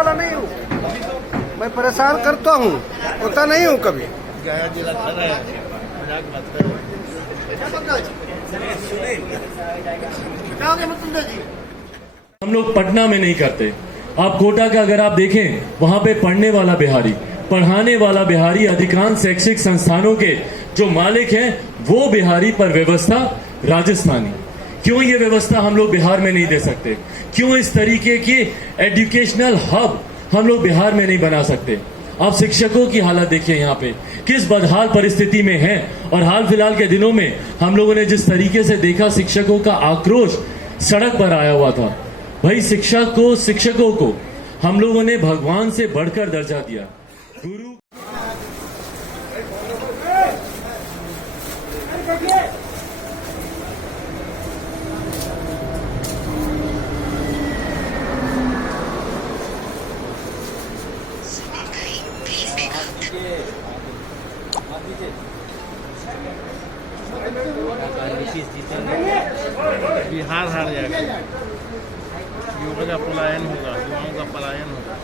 वाला नहीं हूँ, मैं परेशान करता हूँ, होता नहीं हूँ कभी। गया जिला खड़ा है, मजाक मत करो। हम लोग पटना में नहीं करते। आप कोटा का अगर आप देखें, वहां पे पढ़ने वाला बिहारी, पढ़ाने वाला बिहारी, अधिकांश शैक्षिक संस्थानों के जो मालिक हैं वो बिहारी, पर व्यवस्था राजस्थानी। क्यों ये व्यवस्था हम लोग बिहार में नहीं दे सकते? क्यों इस तरीके की एजुकेशनल हब हम लोग बिहार में नहीं बना सकते? आप शिक्षकों की हालत देखिए, यहाँ पे किस बदहाल परिस्थिति में है। और हाल फिलहाल के दिनों में हम लोगों ने जिस तरीके से देखा, शिक्षकों का आक्रोश सड़क पर आया हुआ था। भाई शिक्षकों को हम लोगों ने भगवान से बढ़कर दर्जा दिया, गुरु। बिहार हार जाएगा, युवा का पलायन होगा, युवाओं का पलायन होगा।